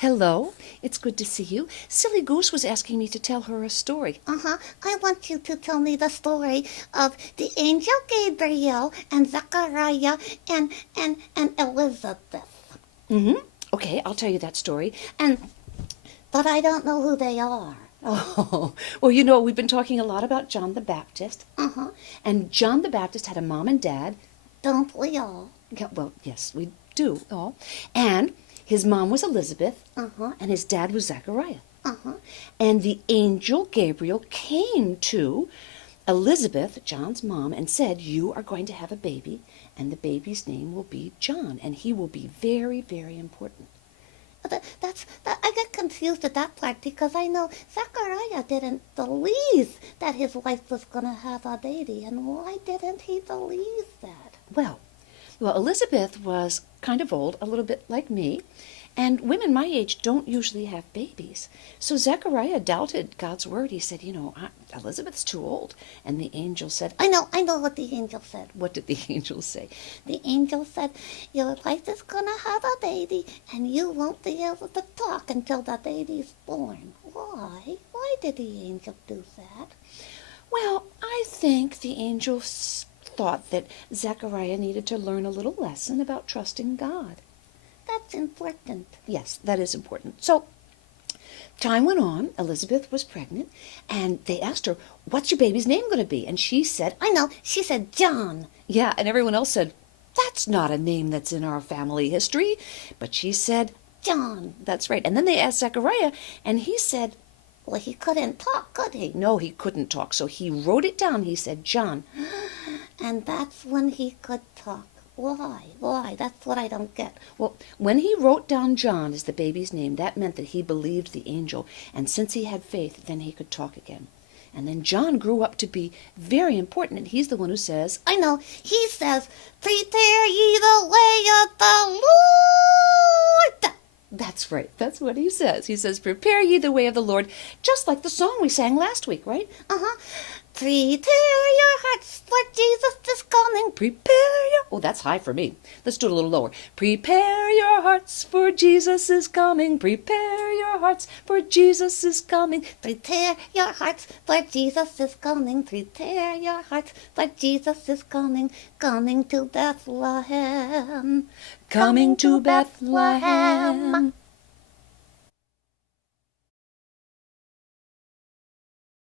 Hello, it's good to see you. Silly Goose was asking me to tell her a story. I want you to tell me the story of the Angel Gabriel and Zechariah and Elizabeth. Okay, I'll tell you that story. And but I don't know who they are. Oh, well, we've been talking a lot about John the Baptist. And John the Baptist had a mom and dad. Don't we all? Yeah, well, yes, we do all. And his mom was Elizabeth, and his dad was Zechariah. And the angel Gabriel came to Elizabeth, John's mom, and said, "You are going to have a baby, and the baby's name will be John, and he will be very, very important." I get confused at that part because I know Zechariah didn't believe that his wife was going to have a baby. And why didn't he believe that? Well, Elizabeth was kind of old, a little bit like me, and women my age don't usually have babies. So Zechariah doubted God's word. He said, Elizabeth's too old. And the angel said, I know what the angel said. What did the angel say? The angel said, your wife is going to have a baby, and you won't be able to talk until the baby's born. Why? Why did the angel do that? Well, I think the angel thought that Zechariah needed to learn a little lesson about trusting God. That's important. Yes, that is important. So, time went on. Elizabeth was pregnant, and they asked her, "What's your baby's name going to be?" And she said, I know. She said John. Yeah, and everyone else said, "That's not a name that's in our family history." But she said, John. That's right. And then they asked Zechariah, and he said, Well, he couldn't talk, could he? No, he couldn't talk. So he wrote it down. He said, John. And that's when he could talk. Why? That's what I don't get. Well, when he wrote down John as the baby's name, that meant that he believed the angel. And since he had faith, then he could talk again. And then John grew up to be very important, and he's the one who says, I know. He says, prepare ye the way of the Lord. That's right. That's what he says. He says, prepare ye the way of the Lord, just like the song we sang last week, right? Prepare your hearts, for Jesus is coming. Prepare your... Oh, that's high for me. Let's do it a little lower. Prepare your hearts, for Jesus is coming. Prepare your hearts, for Jesus is coming. Prepare your hearts, for Jesus is coming. Prepare your hearts, for Jesus is coming. Coming to Bethlehem. Coming to Bethlehem.